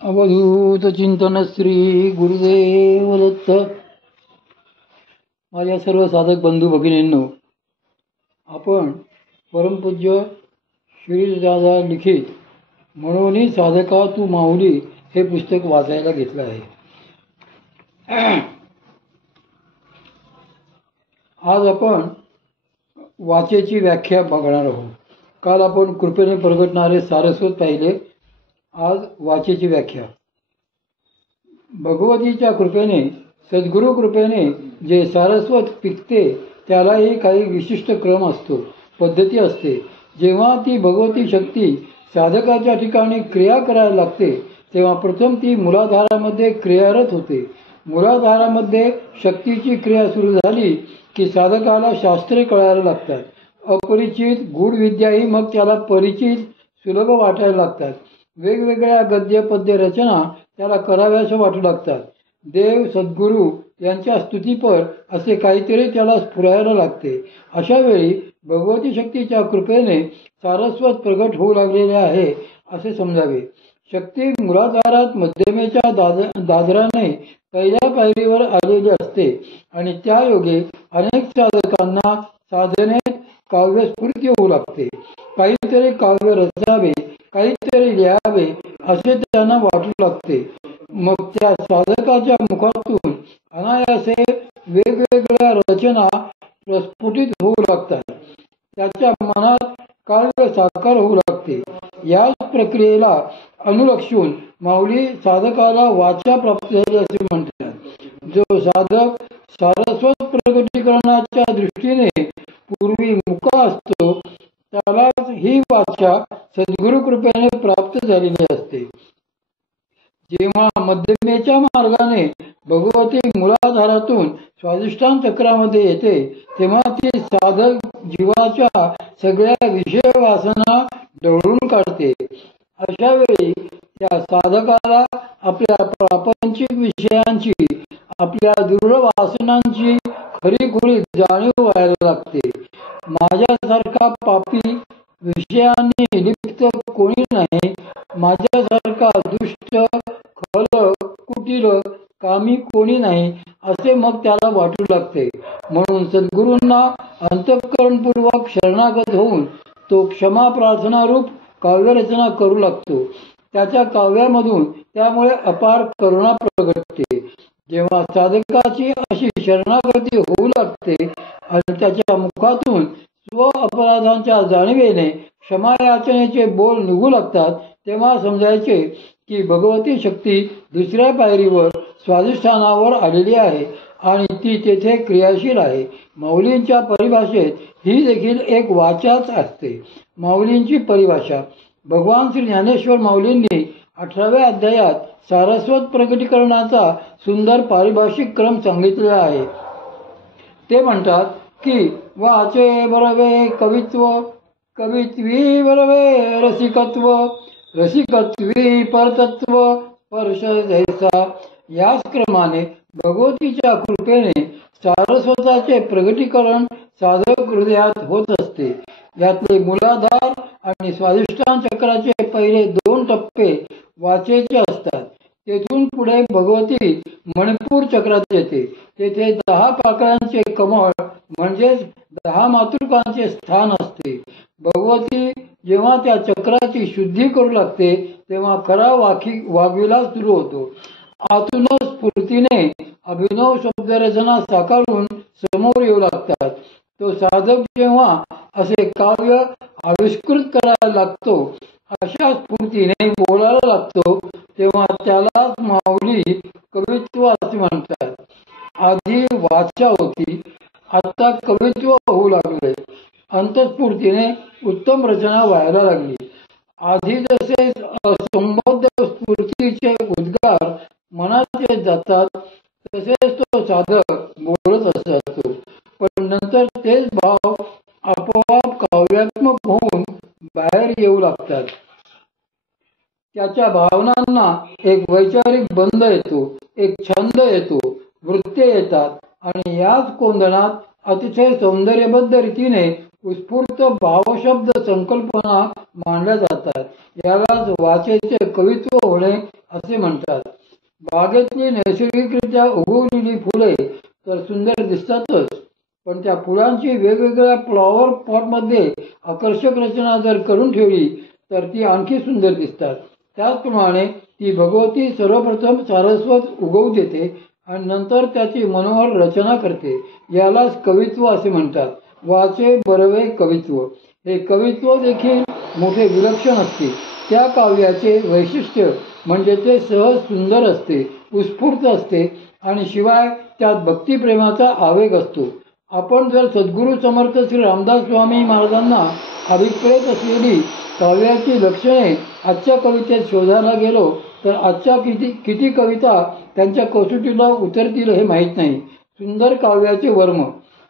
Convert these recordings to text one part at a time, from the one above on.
अवधूत चिंतन श्री गुरुदेव दत्त. माझ्या सर्व साधक बंधू भगिनींनो, आपण परमपूज्य श्रीदादा लिखित म्हणून साधका तू माऊली हे पुस्तक वाचायला घेतलं आहे. आज आपण वाचेची व्याख्या बघणार आहोत. काल आपण कृपेने प्रगटणारे सारस्वत पाहिले. आज वाचेची व्याख्या. भगवतीच्या कृपेने, सद्गुरु कृपेने जे सारस्वत पिकते त्यालाही काही विशिष्ट क्रम असतो, पद्धती असते. जेव्हा ती भगवती शक्ती साधकाच्या ठिकाणी क्रिया करायला लागते तेव्हा प्रथम ती मूलाधारामध्ये क्रियारत होते. मूलाधारामध्ये शक्तीची क्रिया सुरू झाली की साधकाला शास्त्रे कळायला लागतात. अपरिचित गूढ विद्याही मग त्याला परिचित सुलभ वाटायला लागतात. वेगवेगळ्या गद्य पद्य रचना त्याला कराव्याशा वाटू लागतात. देव सद्गुरू यांच्या स्तुतीपर असे काहीतरी त्याला स्फुरायला लागते. अशा वेळी भगवती शक्तीच्या कृपेने सारस्वत प्रगट होऊ लागलेले आहे असे समजावे. शक्ती मूलाधारात मध्यमेच्या दादराने पहिल्या पायरीवर आलेली असते आणि त्या योगे अनेक साधकांना साधनेत काव्यस्फूर्ती होऊ लागते. काहीतरी काव्य रचावे, काहीतरी लिहावे असे त्यांना वाटू लागते. मग त्या साधकाच्या मुखातून अनायासे वेगवेगळ्या रचना प्रस्फुटित होऊ लागतात. त्याच्या मनात काव्य साकार होऊ लागते. याच प्रक्रियेला अनुलक्षून माऊली साधकाला वाचा प्राप्त झाली असे म्हणतात. जो साधक सारस्वत प्रगटीकरणाच्या दृष्टीने पूर्वी मुका असतो त्यालाच ही वाचा सद्गुरु कृपेने प्राप्त झालेली असते. जेव्हा मध्यमेच्या मार्गाने भगवती मूलाधारातून स्वाधिष्ठान चक्रामध्ये येते तेव्हा ती साधक जीवाच्या सगळ्या विषय वासना ढवळून काढते. अशा वेळी त्या साधकाला आपल्या प्रापंचिक विषयांची, आपल्या दृढ वासनांची खरीखुरी जाणीव व्हायला लागते. माझ्यासारखा पापी, विषयांनी लिप्त कोणी नाही, माझ्यासारखा दुष्ट, खल, कुटील, कामी कोणी नाही असे मग त्याला वाटू लागते. म्हणून सद्गुरूंना अंतःकरणपूर्वक शरणागत होऊन तो क्षमा प्रार्थना रूप काव्यरचना करू लागतो. त्याच्या काव्यामधून त्यामुळे अपार करुणा प्रगटते. जेव्हा साधकाची अशी शरणागती होऊ लागते आणि त्याच्या मुखातून स्व अपराधांच्या जाणीवेने क्षमायाचनेचे बोल निघू लागतात तेव्हा समजायचे की भगवती शक्ती दुसऱ्या पायरीवर स्वाधिष्ठानावर आलेली आहे आणि ती तेथे क्रियाशील आहे. माऊलींच्या परिभाषेत ही देखील एक वाचाच असते. माऊलींची परिभाषा. भगवान श्री ज्ञानेश्वर माऊलींनी 18व्या अध्यायात सारस्वत प्रगटीकरणाचा सुंदर पारिभाषिक क्रम सांगितलेला आहे. ते म्हणतात की वाचे बरवे कवित्व, कवित्वी बरवे रसिकत्व, रसिकत्वी परतत्व, परश जैसा. याच क्रमाने भगवतीच्या कृपेने सारस्वताचे प्रगटीकरण साधक हृदयात होत असते. यातले मूलाधार आणि स्वाधिष्ठान चक्राचे पहिले 2 टप्पे वाचेचे असतात. तेथून पुढे भगवती मणिपूर चक्रात येते. तेथे 10 पाकळ्यांचे कमळ म्हणजेच 10 मातृकांचे स्थान असते. भगवती जेव्हा त्या चक्राची शुद्धी करू लागते तेव्हा खरा वाघविलास सुरू होतो. आतूनच स्फूर्तीने अभिनव शब्दरचना साकारून समोर येऊ लागतात. तो साधक जेव्हा असे काव्य आविष्कृत करायला लागतो, अशा स्फूर्तीने बोलायला लागतो तेव्हा त्यालाच माऊली कवित्व असे म्हणतात. आधी वाचा होती, आता कवित्व होऊ लागले. अंतस्फूर्तीने उत्तम रचना व्हायला लागली. आधी जसे संबद्ध स्फूर्तीचे उद्गार मनात येत जातात तसेच तो साधक बोलत असतो. पण नंतर तेच भाव आपोआप काव्यात्मक होऊन बाहेर येऊ लागतात. त्याच्या भावनांना एक वैचारिक बंध येतो, एक छंद येतो, वृत्ते येतात आणि याच कोंदणात अतिशय सौंदर्यबद्ध रीतीने उत्स्फूर्त भावशब्द संकल्पना मांडल्या जातात. यालाच वाचेचे कवित्व होणे असे म्हणतात. बागेतली नैसर्गिकरित्या उगवलेली फुले तर सुंदर दिसतातच, पण त्या फुलांची वेगवेगळ्या फ्लॉवर पॉटमध्ये आकर्षक रचना जर करून ठेवली तर ती आणखी सुंदर दिसतात. त्याचप्रमाणे ती भगवती सर्वप्रथम सारस्वत उगवू देते आणि नंतर त्याची मनोहर रचना करते. यालाच कवित्व असे म्हणतात. वाचे बरवे कवित्व. हे कवित्व देखील मोठे विलक्षण असते. त्या काव्याचे वैशिष्ट्य म्हणजे ते सहज सुंदर असते, उत्स्फूर्त असते आणि शिवाय त्यात भक्तिप्रेमाचा आवेग असतो. आपण जर सद्गुरू समर्थ श्री रामदास स्वामी महाराजांना अभिप्रेत असलेली काव्याची लक्षणे आजच्या कवितेत शोधायला गेलो तर आजच्या किती कविता त्यांच्या कसोटीला उतरतील हे माहीत नाही. सुंदर काव्याचे वर्म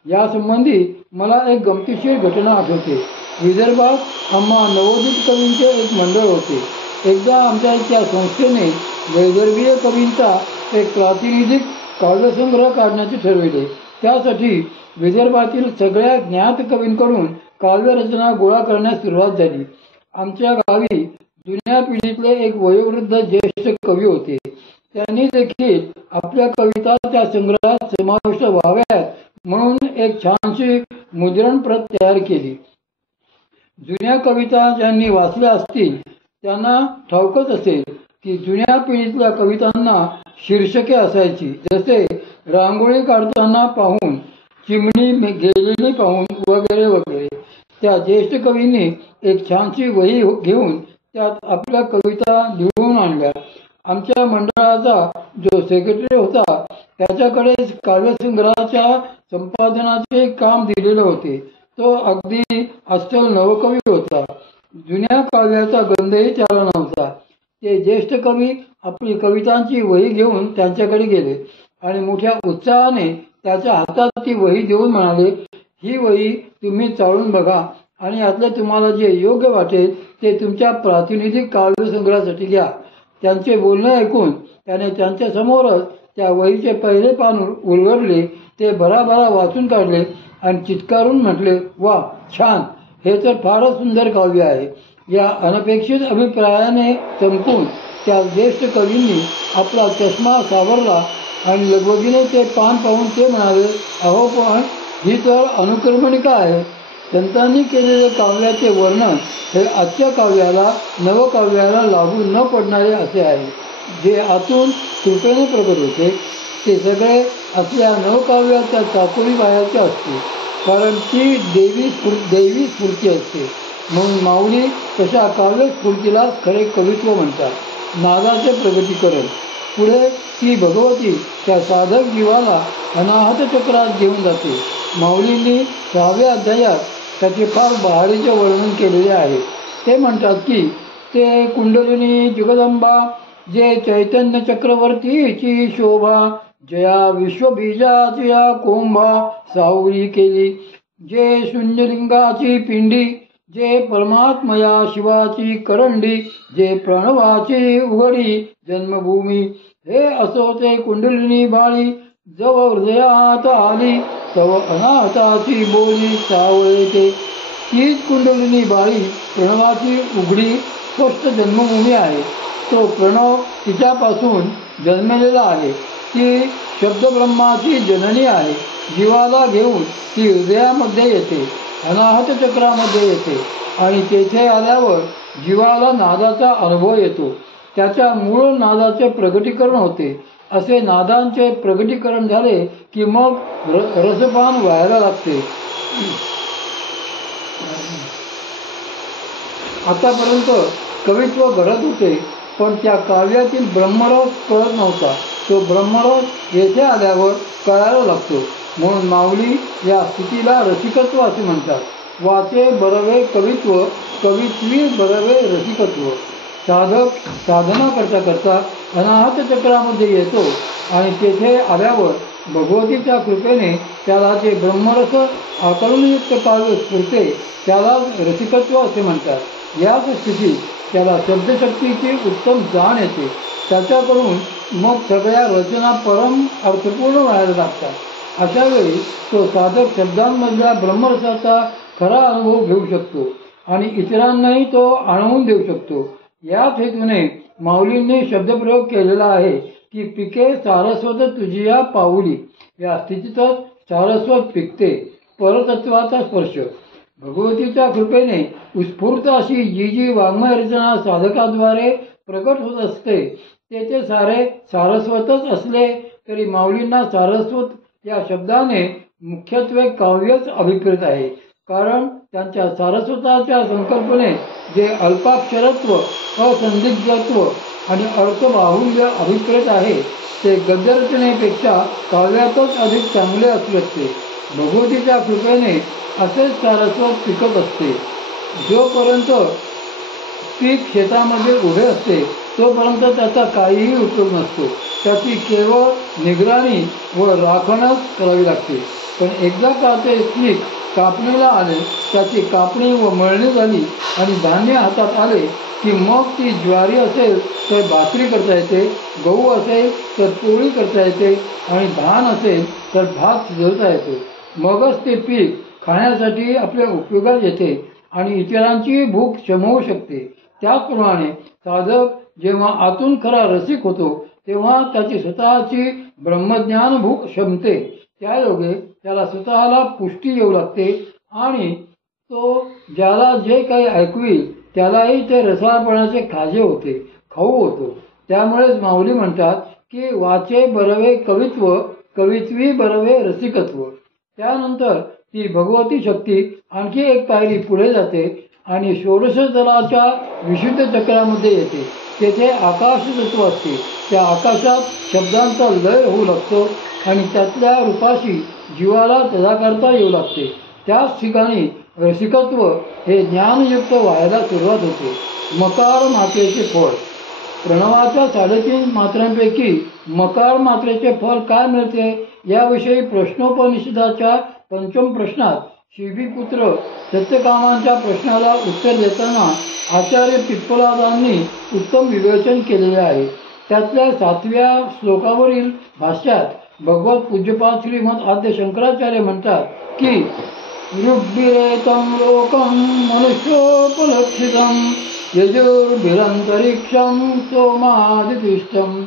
यासंबंधी मला एक गमतीशीर घटना आठवते. विदर्भात आम्हा नवोदित कवींचे एक मंडळ होते. एकदा आमच्या त्या संस्थेने वैदर्भीय कवींचा एक प्रातिनिधिक काव्यसंग्रह काढण्याचे ठरविले. त्यासाठी विदर्भातील सगळ्या ज्ञात कवींकडून काव्यरचना गोळा करण्यास सुरुवात झाली. आमच्या गावी जुन्या पिढीतले एक वयोवृद्ध ज्येष्ठ कवी होते. त्यांनी देखील आपल्या कविता त्या संग्रहात समाविष्ट व्हाव्यात म्हणून एक छानशी मुद्रण प्रत तयार केली. जुन्या कविता ज्यांनी वाचल्या असतील त्यांना ठाऊकच असेल की जुन्या पिढीतल्या कवितांना शीर्षके असायची. जसे रांगोळी काढताना पाहून, चिमणी गेलेली पाहून वगैरे वगैरे. त्या ज्येष्ठ कवींनी एक छानशी वही घेऊन त्यात आपल्या कविता लिहून आणल्या. आमच्या मंडळाचा जो सेक्रेटरी होता त्याच्याकडे काव्यसंग्रहाच्या संपादनाचे काम दिलेले होते. तो अगदी अस्सल नवकवी होता. जुन्या काव्याचा गंधही त्याला नव्हता. ते ज्येष्ठ कवी आपली कवितांची वही घेऊन त्यांच्याकडे गेले आणि मोठ्या उत्साहाने त्याच्या हातात ती वही देऊन म्हणाले, ही वही तुम्ही चाळून बघा आणि यातले तुम्हाला जे योग्य वाटेल ते तुमच्या प्रातिनिधिक काव्यसंग्रहासाठी घ्या. त्यांचे बोलणे ऐकून त्याने त्यांच्या समोरच त्या वहीचे पहिले पान उलगडले, ते भराभरा वाचून काढले आणि चित्कारून म्हटले, वा, छान, हे तर फारच सुंदर काव्य आहे. या अनपेक्षित अभिप्रायाने चमकून त्या ज्येष्ठ कवींनी आपला चष्मा सावरला आणि लगबगीने ते पान पाहून ते म्हणाले, अहो पण ही तर अनुक्रमणिका आहे. संतांनी केलेले काव्याचे वर्णन हे आजच्या काव्याला, नवकाव्याला लागू न पडणारे असे आहे. जे आतून कृपेने प्रकट होते ते सगळे असल्या नवकाव्याच्या चाकोरी बाहेरचे असते, कारण ती देवी स्फूर्ती असते. म्हणून माऊली तशा काव्य स्फूर्तीला खरे कवित्व म्हणतात. नादाचे प्रगतीकरण. पुढे ती भगवती त्या साधक जीवाला अनाहत चक्रात घेऊन जाते. माऊलींनी 6व्या अध्यायात त्याचे फार बहारीचे वर्णन केलेले आहे. ते म्हणतात की ते कुंडलिनी जगदंबा, जे चैतन्य चक्रवर्तीची शोभा, जया विश्वबीजाची या कोंभा सावरी केली, जे शून्यलिंगाची पिंडी, जे परमात्मया शिवाची करंडी, जे प्रणवाची उघडी जन्मभूमी, हे असो ते कुंडलिनी बाळी, जव हृदयात आली तव अनाथाची बोली सावळते. तीच कुंडलिनी बाळी प्रणवाची उघडी स्पष्ट जन्मभूमी आहे. तो प्रणव तिच्यापासून जन्मलेला आहे. ती शब्दब्रह्माची जननी आहे. जीवाला घेऊन ती हृदयामध्ये येते, अनाहत चक्रामध्ये येते आणि तेथे आल्यावर जीवाला नादाचा अनुभव येतो. त्याच्या मूळ नादाचे प्रगटीकरण होते. असे नादांचे प्रगटीकरण झाले की मग रसपान व्हायला लागते. आतापर्यंत कवित्व घडत होते, पण त्या काव्यातील ब्रह्मरस कळत नव्हता. तो ब्रह्मरस येथे आल्यावर कळायला लागतो. म्हणून माऊली या स्थितीला रसिकत्व असे म्हणतात. वाचे बरवे कवित्व, कवित्वी बरवे रसिकत्व. साधक साधना करता करता अनाहत चक्रामध्ये येतो आणि तेथे आल्यावर भगवतीच्या कृपेने त्याला जे ब्रह्मरस आकलनयुक्त काव्य स्फुरते त्याला रसिकत्व असे म्हणतात. याच स्थितीत त्याला शब्दशक्तीची उत्तम जाण येते. त्याच्याकडून मग सगळ्या रचना परम अर्थपूर्ण व्हायला लागतात. अशा वेळी तो साधक शब्दांमधल्या ब्रह्मरसाचा खरा अनुभव घेऊ शकतो. आणि इतरांनाही तो आणवून देऊ शकतो. याच हेतूने माऊलींनी शब्दप्रयोग केलेला आहे की पिके सारस्वत तुझिया पाऊली. या स्थितीतच सारस्वत पिकते. परतत्वाचा स्पर्श. भगवतीच्या कृपेने उत्स्फूर्त अशी जी जी वाङ्मय रचना साधकाद्वारे प्रकट होत असते ते सारे सारस्वतच असले तरी माऊलींना सारस्वत या शब्दाने मुख्यत्वे काव्यच अभिप्रेत आहे. कारण त्यांच्या सारस्वताच्या संकल्पने जे अल्पाक्षरत्व, असंदिग्धत्व आणि अर्थबाहुल्य अभिप्रेत आहे ते गद्यरचनेपेक्षा काव्यातच अधिक चांगले असू शकते. भगवतीच्या कृपेने असेच सारस्वत पिकत असते. जोपर्यंत पीक शेतामध्ये उभे असते तोपर्यंत त्याचा काहीही उपयोग नसतो. त्याची केवळ निगराणी व राखणच करावी लागते. पण एकदा का ते पीक कापणीला आले, त्याची कापणी व मळणी झाली आणि धान्य हातात आले की मग ती ज्वारी असेल तर भाकरी करता येते, गहू असेल तर पोळी करता येते आणि धान असेल तर भात शिजवता येतो. मगच ते पीक खाण्यासाठी आपल्या उपयोगात येते आणि इतरांची भूक शमवू शकते. त्याचप्रमाणे साधक जेव्हा आतून खरा रसिक होतो तेव्हा त्याची स्वतःची ब्रह्मज्ञान भूक शमते. त्यायोगे त्याला स्वतःला पुष्टी येऊ लागते आणि तो ज्याला जे काही ऐकवी त्यालाही ते रसाळपणाचे खाजे होते, खाऊ होतो. त्यामुळेच माऊली म्हणतात की वाचे बरवे कवित्व, कवित्वी बरवे रसिकत्व. त्यानंतर ती भगवती शक्ती आणखी एक पायरी पुढे जाते आणि षोडश दलाच्या विशुद्ध चक्रामध्ये येते. तेथे आकाश तत्व असते. त्या आकाशात शब्दांचा लय होऊ लागतो आणि त्यातल्या रूपाशी जीवाला तदाकारता येऊ लागते. त्याच ठिकाणी रसिकत्व हे ज्ञानयुक्त व्हायला सुरुवात होते. मकार मात्रेचे फळ. प्रणवाच्या 3.5 मात्रांपैकी मकार मात्रेचे फल काय मिळते याविषयी प्रश्नोपनिषदाच्या 5म प्रश्नात शिबीपुत्र सत्यकामांच्या प्रश्नाला उत्तर देताना आचार्य पिप्पलादांनी उत्तम विवेचन केलेले आहे. त्यातल्या 7व्या श्लोकावरील भाष्यात भगवत पूज्यपाद श्रीमद आद्य शंकराचार्य म्हणतात की ऋग्भिरेतं लोकं मनुष्योपलक्षितं यजुर्भिरंतरिक्षं सोमादितिष्ठं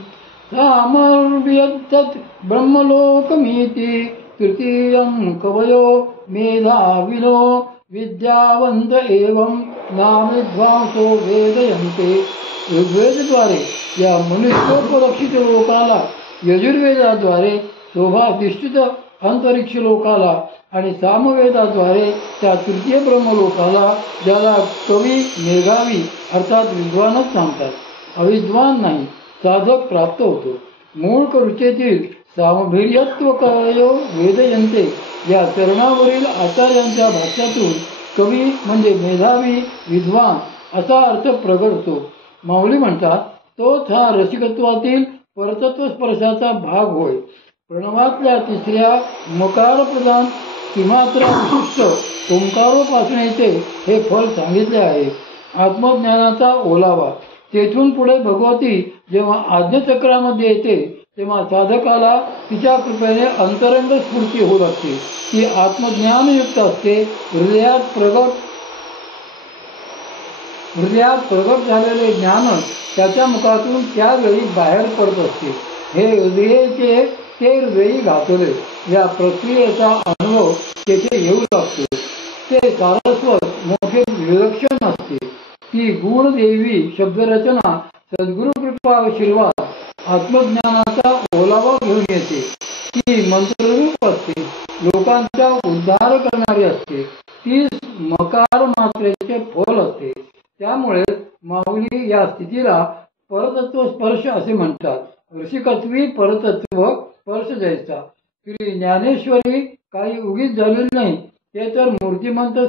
सामर्व्यतत् ब्रह्मलोकमिति तृतीयं कवयो मेधाविनो विद्यावंत एवं नामविद्वांसो वेदयन्ते. ऋग्वेदाद्वारे या मनुष्योपलक्षित लोकाला, यजुर्वेदाद्वारे शोभाधिष्ठित अंतरिक्ष लोकाला आणि सामवेदाद्वारे त्या तृतीय ब्रह्मलोकाला, ज्याला कवी मेघावी अर्थात विद्वानच सांगतात, अविद्वान नाही, साधक प्राप्त होतो. मूळ करुचेतील सामभिर्यत्व कवयो वेदयन्ते या चरणावरील आचार्यांच्या भाष्यातून कवी म्हणजे मेधावी, विद्वान असा अर्थ प्रगट होतो. माऊली म्हणतात तोच हा रसिकत्वातील परतत्व स्पर्शाचा भाग होय. प्रणवातल्या 3ऱ्या मकार प्रदान किमात्रा विशिष्ट ओंकारोपासनेचे हे फल सांगितले आहे. आत्मज्ञानाचा ओलावा. तेथून पुढे भगवती जेव्हा आज्ञचक्रामध्ये येते तेव्हा साधकाला तिच्या कृपेने अंतरंग स्फूर्ती होऊ लागते. ती आत्मज्ञानयुक्त असते. हृदयात प्रगट झालेले ज्ञान त्याच्या मुखातून त्यावेळी बाहेर पडत असते. हे हृदयेचे ते हृदयी घातले या प्रक्रियेचा अनुभव तेथे येऊ लागतो. ते सारस्वत मोठे विलक्षण असते. ती गुणदेवी शब्दरचना सद्गुरु कृपा आशीर्वाद आत्मज्ञानाचा ओलावा घेऊन येते. ती मंत्ररूप असते, लोकांचा उद्धार करणारी असते. ती मकार मात्रेचे फल असते. त्यामुळे माऊली या स्थितीला परतत्व स्पर्श असे म्हणतात. रसिकत्वी परतत्व स्पर्श द्यायचा. श्री ज्ञानेश्वरी काही उगीच झालेली नाही, ते तर मूर्तिमंत